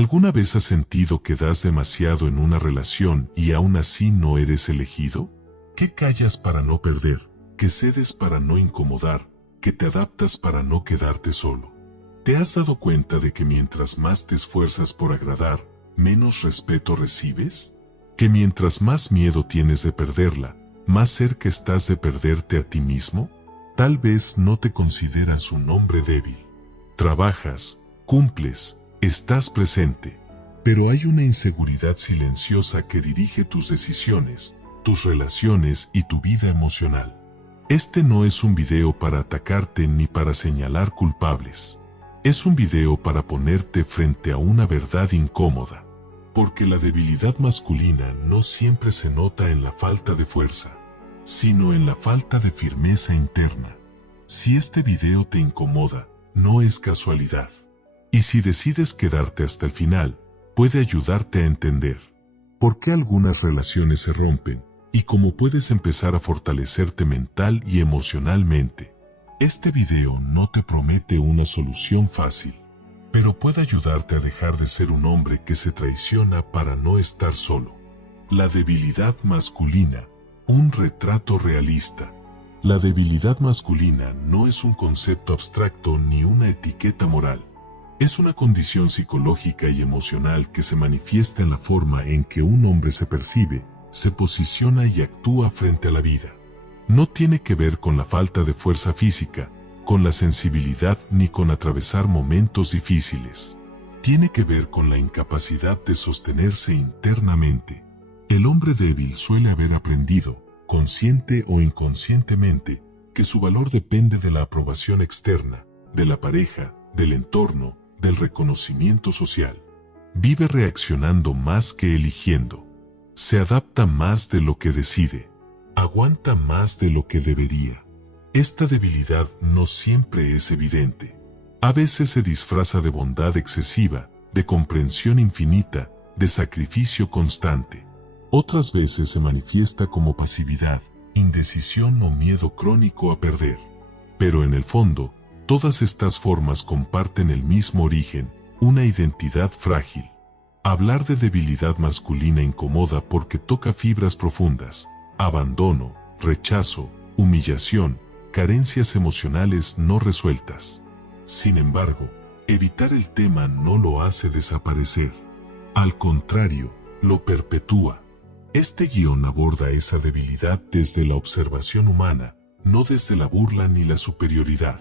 ¿Alguna vez has sentido que das demasiado en una relación y aún así no eres elegido? ¿Que callas para no perder? ¿Que cedes para no incomodar? ¿Que te adaptas para no quedarte solo? ¿Te has dado cuenta de que mientras más te esfuerzas por agradar, menos respeto recibes? ¿Que mientras más miedo tienes de perderla, más cerca estás de perderte a ti mismo? Tal vez no te consideras un hombre débil. Trabajas, cumples, estás presente, pero hay una inseguridad silenciosa que dirige tus decisiones, tus relaciones y tu vida emocional. Este no es un video para atacarte ni para señalar culpables. Es un video para ponerte frente a una verdad incómoda. Porque la debilidad masculina no siempre se nota en la falta de fuerza, sino en la falta de firmeza interna. Si este video te incomoda, no es casualidad. Y si decides quedarte hasta el final, puede ayudarte a entender por qué algunas relaciones se rompen y cómo puedes empezar a fortalecerte mental y emocionalmente. Este video no te promete una solución fácil, pero puede ayudarte a dejar de ser un hombre que se traiciona para no estar solo. La debilidad masculina, un retrato realista. La debilidad masculina no es un concepto abstracto ni una etiqueta moral. Es una condición psicológica y emocional que se manifiesta en la forma en que un hombre se percibe, se posiciona y actúa frente a la vida. No tiene que ver con la falta de fuerza física, con la sensibilidad ni con atravesar momentos difíciles. Tiene que ver con la incapacidad de sostenerse internamente. El hombre débil suele haber aprendido, consciente o inconscientemente, que su valor depende de la aprobación externa, de la pareja, del entorno, del reconocimiento social. Vive reaccionando más que eligiendo. Se adapta más de lo que decide. Aguanta más de lo que debería. Esta debilidad no siempre es evidente. A veces se disfraza de bondad excesiva, de comprensión infinita, de sacrificio constante. Otras veces se manifiesta como pasividad, indecisión o miedo crónico a perder. Pero en el fondo, todas estas formas comparten el mismo origen, una identidad frágil. Hablar de debilidad masculina incomoda porque toca fibras profundas, abandono, rechazo, humillación, carencias emocionales no resueltas. Sin embargo, evitar el tema no lo hace desaparecer. Al contrario, lo perpetúa. Este guión aborda esa debilidad desde la observación humana, no desde la burla ni la superioridad.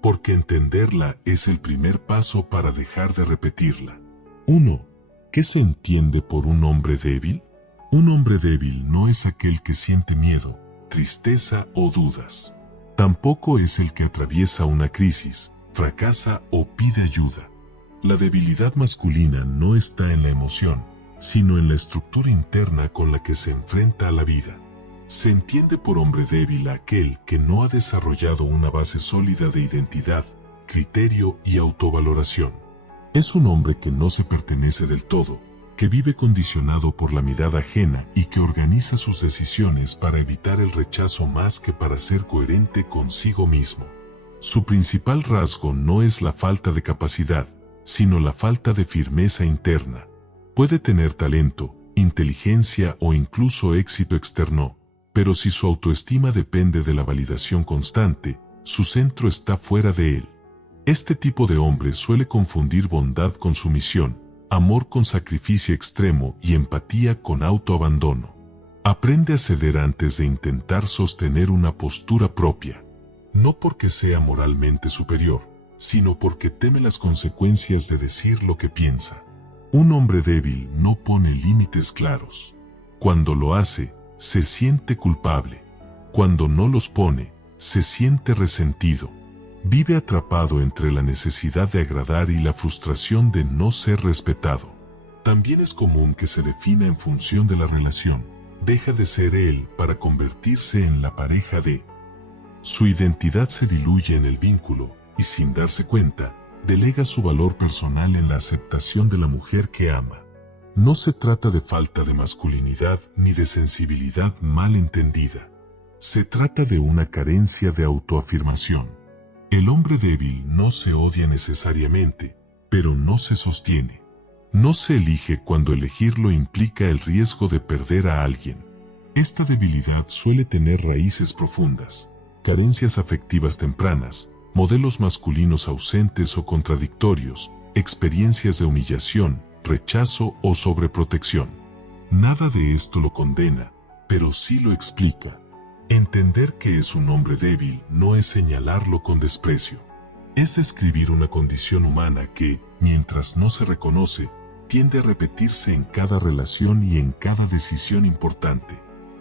Porque entenderla es el primer paso para dejar de repetirla. 1. ¿Qué se entiende por un hombre débil? Un hombre débil no es aquel que siente miedo, tristeza o dudas. Tampoco es el que atraviesa una crisis, fracasa o pide ayuda. La debilidad masculina no está en la emoción, sino en la estructura interna con la que se enfrenta a la vida. Se entiende por hombre débil a aquel que no ha desarrollado una base sólida de identidad, criterio y autovaloración. Es un hombre que no se pertenece del todo, que vive condicionado por la mirada ajena y que organiza sus decisiones para evitar el rechazo más que para ser coherente consigo mismo. Su principal rasgo no es la falta de capacidad, sino la falta de firmeza interna. Puede tener talento, inteligencia o incluso éxito externo, pero si su autoestima depende de la validación constante, su centro está fuera de él. Este tipo de hombre suele confundir bondad con sumisión, amor con sacrificio extremo y empatía con autoabandono. Aprende a ceder antes de intentar sostener una postura propia. No porque sea moralmente superior, sino porque teme las consecuencias de decir lo que piensa. Un hombre débil no pone límites claros. Cuando lo hace, se siente culpable. Cuando no los pone, se siente resentido. Vive atrapado entre la necesidad de agradar y la frustración de no ser respetado. También es común que se defina en función de la relación. Deja de ser él para convertirse en la pareja de. Su identidad se diluye en el vínculo y sin darse cuenta, delega su valor personal en la aceptación de la mujer que ama. No se trata de falta de masculinidad ni de sensibilidad mal entendida. Se trata de una carencia de autoafirmación. El hombre débil no se odia necesariamente, pero no se sostiene. No se elige cuando elegirlo implica el riesgo de perder a alguien. Esta debilidad suele tener raíces profundas, carencias afectivas tempranas, modelos masculinos ausentes o contradictorios, experiencias de humillación, rechazo o sobreprotección. Nada de esto lo condena, pero sí lo explica. Entender que es un hombre débil no es señalarlo con desprecio. Es describir una condición humana que, mientras no se reconoce, tiende a repetirse en cada relación y en cada decisión importante.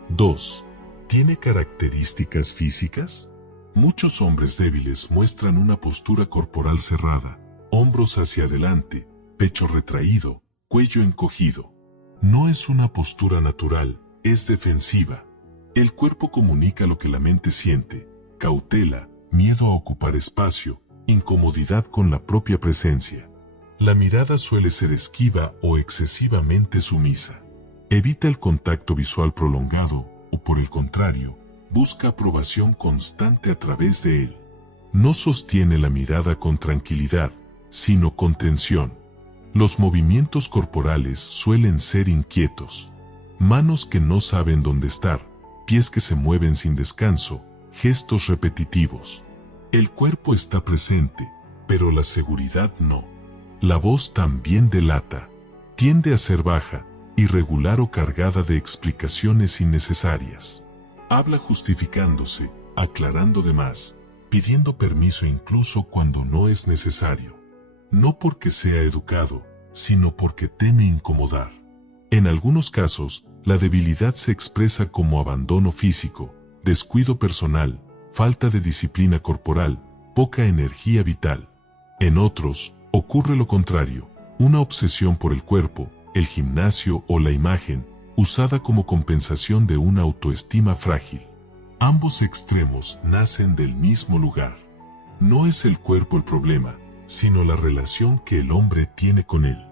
2. ¿Tiene características físicas? Muchos hombres débiles muestran una postura corporal cerrada, hombros hacia adelante, pecho retraído, cuello encogido. No es una postura natural, es defensiva. El cuerpo comunica lo que la mente siente: cautela, miedo a ocupar espacio, incomodidad con la propia presencia. La mirada suele ser esquiva o excesivamente sumisa. Evita el contacto visual prolongado o, por el contrario, busca aprobación constante a través de él. No sostiene la mirada con tranquilidad, sino con tensión. Los movimientos corporales suelen ser inquietos. Manos que no saben dónde estar, pies que se mueven sin descanso, gestos repetitivos. El cuerpo está presente, pero la seguridad no. La voz también delata. Tiende a ser baja, irregular o cargada de explicaciones innecesarias. Habla justificándose, aclarando de más, pidiendo permiso incluso cuando no es necesario. No porque sea educado, sino porque teme incomodar. En algunos casos, la debilidad se expresa como abandono físico, descuido personal, falta de disciplina corporal, poca energía vital. En otros, ocurre lo contrario, una obsesión por el cuerpo, el gimnasio o la imagen, usada como compensación de una autoestima frágil. Ambos extremos nacen del mismo lugar. No es el cuerpo el problema, sino la relación que el hombre tiene con él.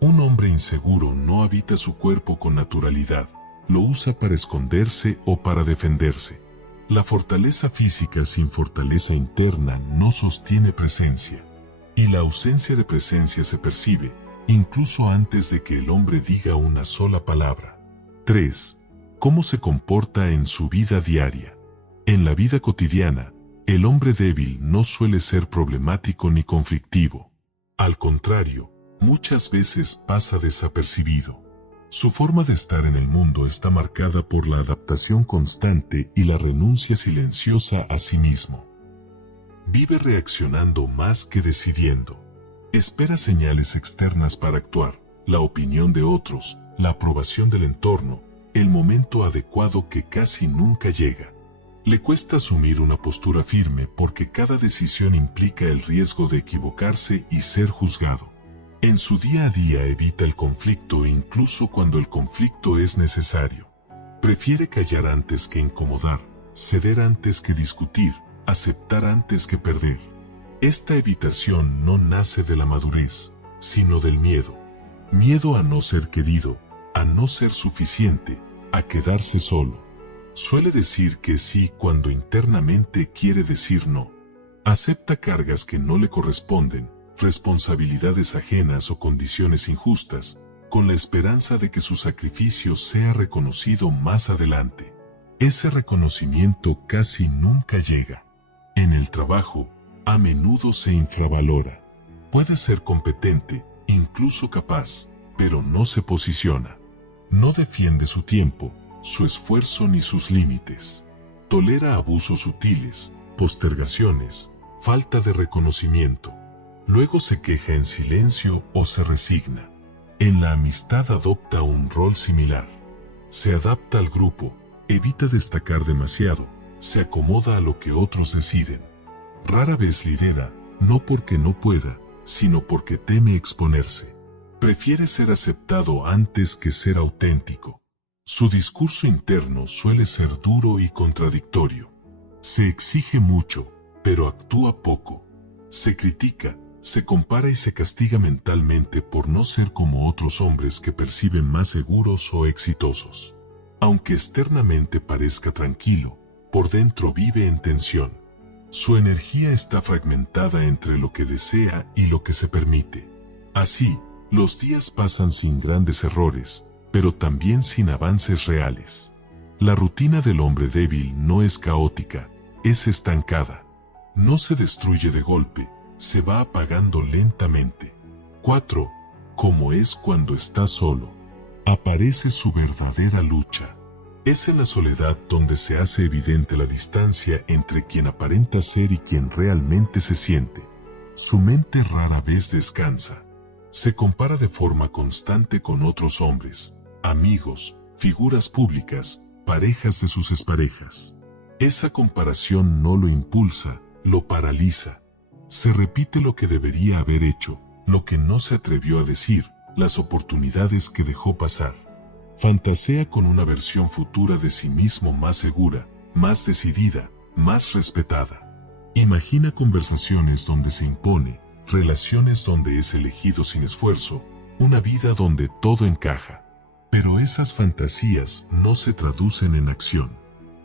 Un hombre inseguro no habita su cuerpo con naturalidad, lo usa para esconderse o para defenderse. La fortaleza física sin fortaleza interna no sostiene presencia. Y la ausencia de presencia se percibe, incluso antes de que el hombre diga una sola palabra. 3. ¿Cómo se comporta en su vida diaria? En la vida cotidiana, el hombre débil no suele ser problemático ni conflictivo. Al contrario, muchas veces pasa desapercibido. Su forma de estar en el mundo está marcada por la adaptación constante y la renuncia silenciosa a sí mismo. Vive reaccionando más que decidiendo. Espera señales externas para actuar, la opinión de otros, la aprobación del entorno, el momento adecuado que casi nunca llega. Le cuesta asumir una postura firme porque cada decisión implica el riesgo de equivocarse y ser juzgado. En su día a día evita el conflicto incluso cuando el conflicto es necesario. Prefiere callar antes que incomodar, ceder antes que discutir, aceptar antes que perder. Esta evitación no nace de la madurez, sino del miedo. Miedo a no ser querido, a no ser suficiente, a quedarse solo. Suele decir que sí cuando internamente quiere decir no. Acepta cargas que no le corresponden, responsabilidades ajenas o condiciones injustas, con la esperanza de que su sacrificio sea reconocido más adelante. Ese reconocimiento casi nunca llega. En el trabajo, a menudo se infravalora. Puede ser competente, incluso capaz, pero no se posiciona. No defiende su tiempo, su esfuerzo ni sus límites. Tolera abusos sutiles, postergaciones, falta de reconocimiento. Luego se queja en silencio o se resigna. En la amistad adopta un rol similar. Se adapta al grupo, evita destacar demasiado, se acomoda a lo que otros deciden. Rara vez lidera, no porque no pueda, sino porque teme exponerse. Prefiere ser aceptado antes que ser auténtico. Su discurso interno suele ser duro y contradictorio. Se exige mucho, pero actúa poco. Se critica, se compara y se castiga mentalmente por no ser como otros hombres que perciben más seguros o exitosos. Aunque externamente parezca tranquilo, por dentro vive en tensión. Su energía está fragmentada entre lo que desea y lo que se permite. Así, Los días pasan sin grandes errores, pero también sin avances reales. La rutina del hombre débil no es caótica, es estancada. No se destruye de golpe, se va apagando lentamente. 4. Como es cuando está solo. Aparece su verdadera lucha. Es en la soledad donde se hace evidente la distancia entre quien aparenta ser y quien realmente se siente. Su mente rara vez descansa. Se compara de forma constante con otros hombres, amigos, figuras públicas, parejas de sus exparejas. Esa comparación no lo impulsa, lo paraliza. Se repite lo que debería haber hecho, lo que no se atrevió a decir, las oportunidades que dejó pasar. Fantasea con una versión futura de sí mismo más segura, más decidida, más respetada. Imagina conversaciones donde se impone, relaciones donde es elegido sin esfuerzo, una vida donde todo encaja. Pero esas fantasías no se traducen en acción.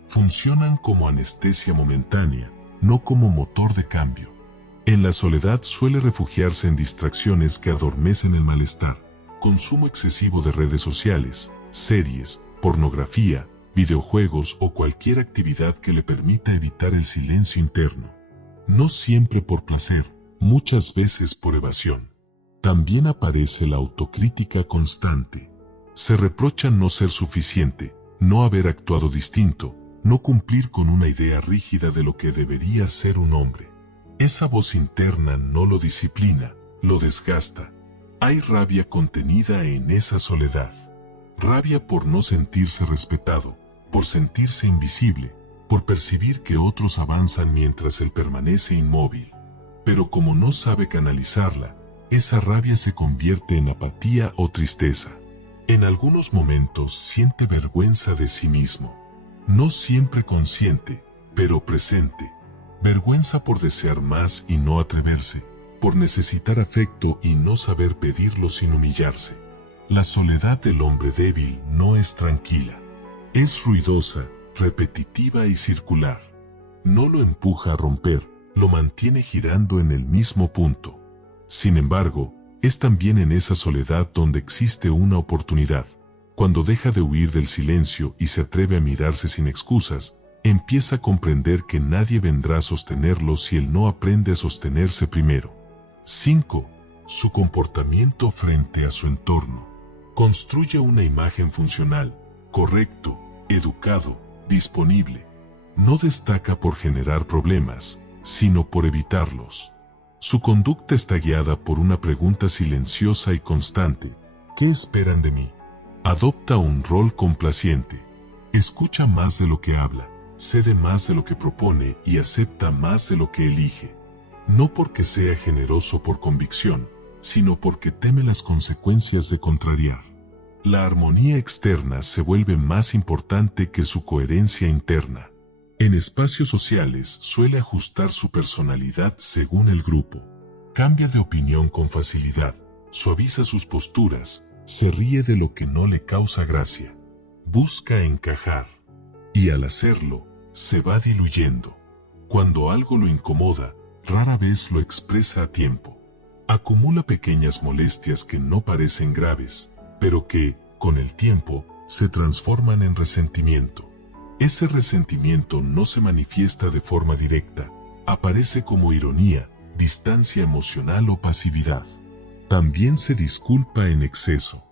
Funcionan como anestesia momentánea, no como motor de cambio. En la soledad suele refugiarse en distracciones que adormecen el malestar, consumo excesivo de redes sociales, series, pornografía, videojuegos o cualquier actividad que le permita evitar el silencio interno. No siempre por placer, muchas veces por evasión. También aparece la autocrítica constante. Se reprocha no ser suficiente, no haber actuado distinto, no cumplir con una idea rígida de lo que debería ser un hombre. Esa voz interna no lo disciplina, lo desgasta. Hay rabia contenida en esa soledad. Rabia por no sentirse respetado, por sentirse invisible, por percibir que otros avanzan mientras él permanece inmóvil. Pero como no sabe canalizarla, esa rabia se convierte en apatía o tristeza. En algunos momentos siente vergüenza de sí mismo. No siempre consciente, pero presente. Vergüenza por desear más y no atreverse, por necesitar afecto y no saber pedirlo sin humillarse. La soledad del hombre débil no es tranquila. Es ruidosa, repetitiva y circular. No lo empuja a romper, lo mantiene girando en el mismo punto. Sin embargo, es también en esa soledad donde existe una oportunidad. Cuando deja de huir del silencio y se atreve a mirarse sin excusas, empieza a comprender que nadie vendrá a sostenerlo si él no aprende a sostenerse primero. 5. Su comportamiento frente a su entorno. Construye una imagen funcional, correcto, educado, disponible. No destaca por generar problemas, sino por evitarlos. Su conducta está guiada por una pregunta silenciosa y constante: ¿qué esperan de mí? Adopta un rol complaciente. Escucha más de lo que habla, cede más de lo que propone y acepta más de lo que elige. No porque sea generoso por convicción, sino porque teme las consecuencias de contrariar. La armonía externa se vuelve más importante que su coherencia interna. En espacios sociales suele ajustar su personalidad según el grupo. Cambia de opinión con facilidad, suaviza sus posturas, se ríe de lo que no le causa gracia. Busca encajar. Y al hacerlo, se va diluyendo. Cuando algo lo incomoda, rara vez lo expresa a tiempo. Acumula pequeñas molestias que no parecen graves, pero que, con el tiempo, se transforman en resentimiento. Ese resentimiento no se manifiesta de forma directa, aparece como ironía, distancia emocional o pasividad. También se disculpa en exceso.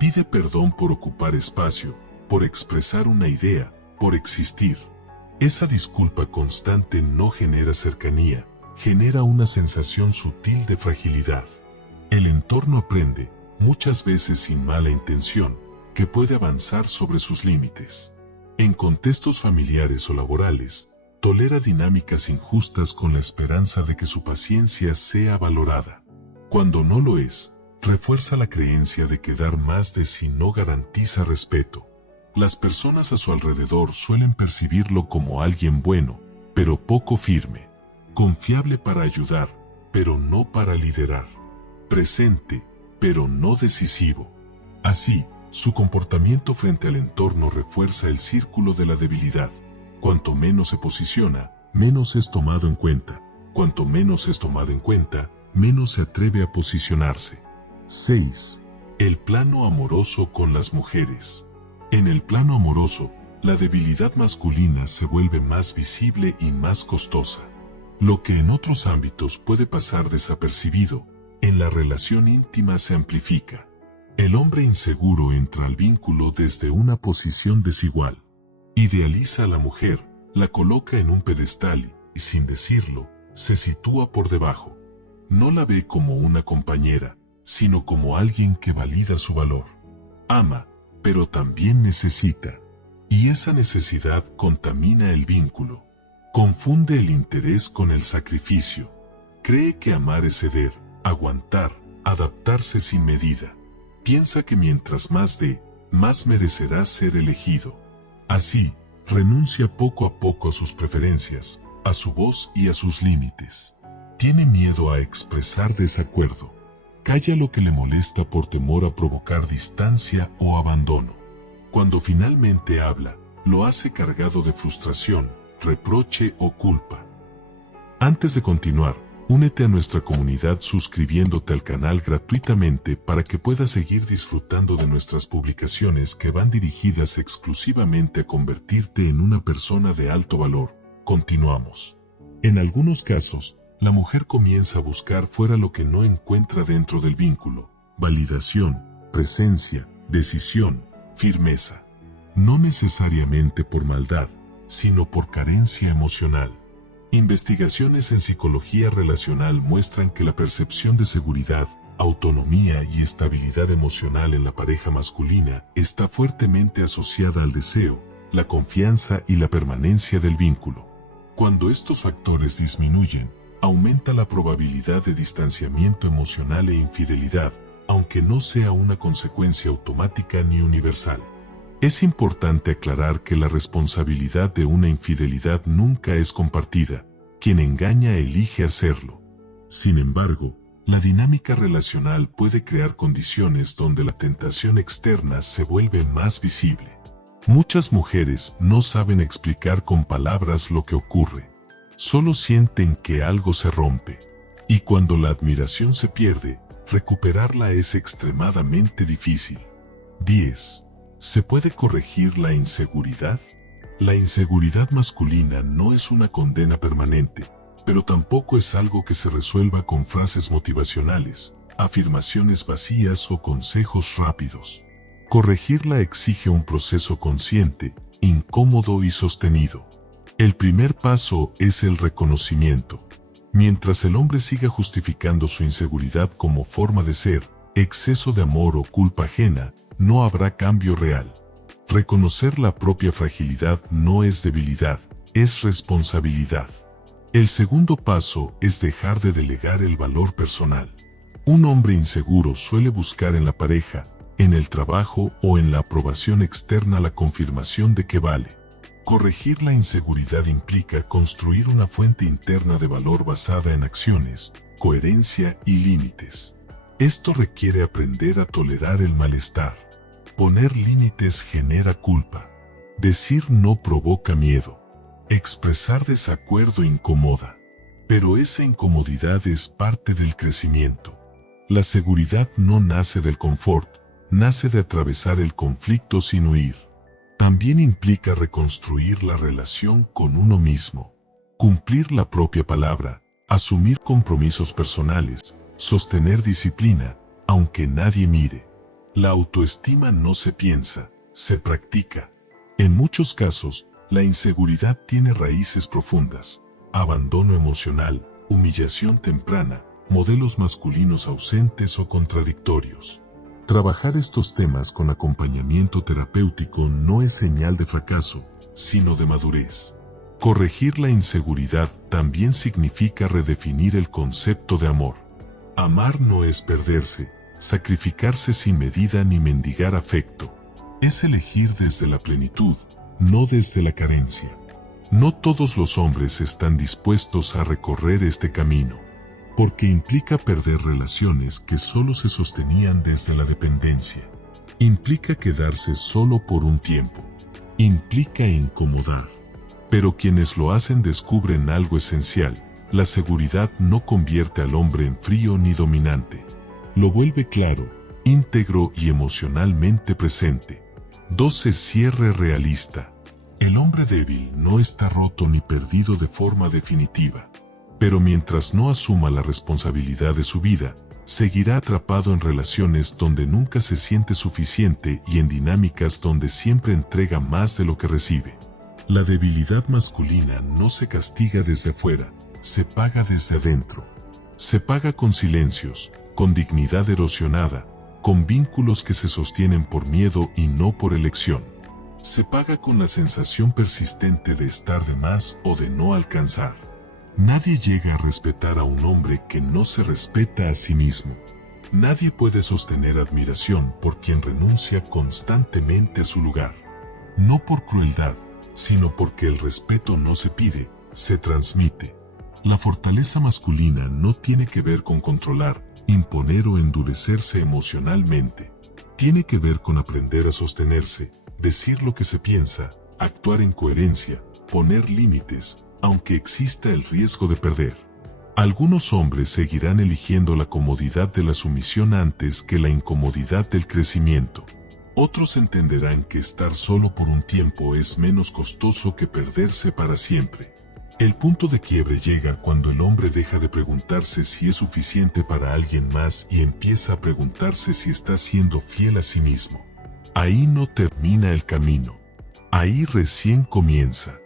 Pide perdón por ocupar espacio, por expresar una idea, por existir. Esa disculpa constante no genera cercanía, genera una sensación sutil de fragilidad. El entorno aprende, muchas veces sin mala intención, que puede avanzar sobre sus límites. En contextos familiares o laborales, tolera dinámicas injustas con la esperanza de que su paciencia sea valorada. Cuando no lo es, refuerza la creencia de que dar más de sí no garantiza respeto. Las personas a su alrededor suelen percibirlo como alguien bueno, pero poco firme. Confiable para ayudar, pero no para liderar. Presente, pero no decisivo. Así, su comportamiento frente al entorno refuerza el círculo de la debilidad. Cuanto menos se posiciona, menos es tomado en cuenta. Cuanto menos es tomado en cuenta, menos se atreve a posicionarse. 6. El plano amoroso con las mujeres. En el plano amoroso, la debilidad masculina se vuelve más visible y más costosa. Lo que en otros ámbitos puede pasar desapercibido, en la relación íntima se amplifica. El hombre inseguro entra al vínculo desde una posición desigual. Idealiza a la mujer, la coloca en un pedestal y, sin decirlo, se sitúa por debajo. No la ve como una compañera, sino como alguien que valida su valor. Ama, pero también necesita. Y esa necesidad contamina el vínculo. Confunde el interés con el sacrificio. Cree que amar es ceder, aguantar, adaptarse sin medida. Piensa que mientras más dé, más merecerá ser elegido. Así, renuncia poco a poco a sus preferencias, a su voz y a sus límites. Tiene miedo a expresar desacuerdo. Calla lo que le molesta por temor a provocar distancia o abandono. Cuando finalmente habla, lo hace cargado de frustración, reproche o culpa. Antes de continuar, únete a nuestra comunidad suscribiéndote al canal gratuitamente para que puedas seguir disfrutando de nuestras publicaciones que van dirigidas exclusivamente a convertirte en una persona de alto valor. Continuamos. En algunos casos, la mujer comienza a buscar fuera lo que no encuentra dentro del vínculo: validación, presencia, decisión, firmeza. No necesariamente por maldad, sino por carencia emocional. Investigaciones en psicología relacional muestran que la percepción de seguridad, autonomía y estabilidad emocional en la pareja masculina está fuertemente asociada al deseo, la confianza y la permanencia del vínculo. Cuando estos factores disminuyen, aumenta la probabilidad de distanciamiento emocional e infidelidad, aunque no sea una consecuencia automática ni universal. Es importante aclarar que la responsabilidad de una infidelidad nunca es compartida. Quien engaña elige hacerlo. Sin embargo, la dinámica relacional puede crear condiciones donde la tentación externa se vuelve más visible. Muchas mujeres no saben explicar con palabras lo que ocurre. Solo sienten que algo se rompe. Y cuando la admiración se pierde, recuperarla es extremadamente difícil. 10. ¿Se puede corregir la inseguridad? La inseguridad masculina no es una condena permanente, pero tampoco es algo que se resuelva con frases motivacionales, afirmaciones vacías o consejos rápidos. Corregirla exige un proceso consciente, incómodo y sostenido. El primer paso es el reconocimiento. Mientras el hombre siga justificando su inseguridad como forma de ser, exceso de amor o culpa ajena, no habrá cambio real. Reconocer la propia fragilidad no es debilidad, es responsabilidad. El segundo paso es dejar de delegar el valor personal. Un hombre inseguro suele buscar en la pareja, en el trabajo o en la aprobación externa la confirmación de que vale. Corregir la inseguridad implica construir una fuente interna de valor basada en acciones, coherencia y límites. Esto requiere aprender a tolerar el malestar. Poner límites genera culpa. Decir no provoca miedo. Expresar desacuerdo incomoda. Pero esa incomodidad es parte del crecimiento. La seguridad no nace del confort, nace de atravesar el conflicto sin huir. También implica reconstruir la relación con uno mismo. Cumplir la propia palabra, asumir compromisos personales, sostener disciplina, aunque nadie mire. La autoestima no se piensa, se practica. En muchos casos, la inseguridad tiene raíces profundas: abandono emocional, humillación temprana, modelos masculinos ausentes o contradictorios. Trabajar estos temas con acompañamiento terapéutico no es señal de fracaso, sino de madurez. Corregir la inseguridad también significa redefinir el concepto de amor. Amar no es perderse, sacrificarse sin medida ni mendigar afecto. Es elegir desde la plenitud, no desde la carencia. No todos los hombres están dispuestos a recorrer este camino, porque implica perder relaciones que solo se sostenían desde la dependencia. Implica quedarse solo por un tiempo. Implica incomodar. Pero quienes lo hacen descubren algo esencial: la seguridad no convierte al hombre en frío ni dominante. Lo vuelve claro, íntegro y emocionalmente presente. 12. Cierre realista. El hombre débil no está roto ni perdido de forma definitiva. Pero mientras no asuma la responsabilidad de su vida, seguirá atrapado en relaciones donde nunca se siente suficiente y en dinámicas donde siempre entrega más de lo que recibe. La debilidad masculina no se castiga desde fuera, se paga desde adentro. Se paga con silencios, con dignidad erosionada, con vínculos que se sostienen por miedo y no por elección. Se paga con la sensación persistente de estar de más o de no alcanzar. Nadie llega a respetar a un hombre que no se respeta a sí mismo. Nadie puede sostener admiración por quien renuncia constantemente a su lugar. No por crueldad, sino porque el respeto no se pide, se transmite. La fortaleza masculina no tiene que ver con controlar, imponer o endurecerse emocionalmente. Tiene que ver con aprender a sostenerse, decir lo que se piensa, actuar en coherencia, poner límites, aunque exista el riesgo de perder. Algunos hombres seguirán eligiendo la comodidad de la sumisión antes que la incomodidad del crecimiento. Otros entenderán que estar solo por un tiempo es menos costoso que perderse para siempre. El punto de quiebre llega cuando el hombre deja de preguntarse si es suficiente para alguien más y empieza a preguntarse si está siendo fiel a sí mismo. Ahí no termina el camino. Ahí recién comienza.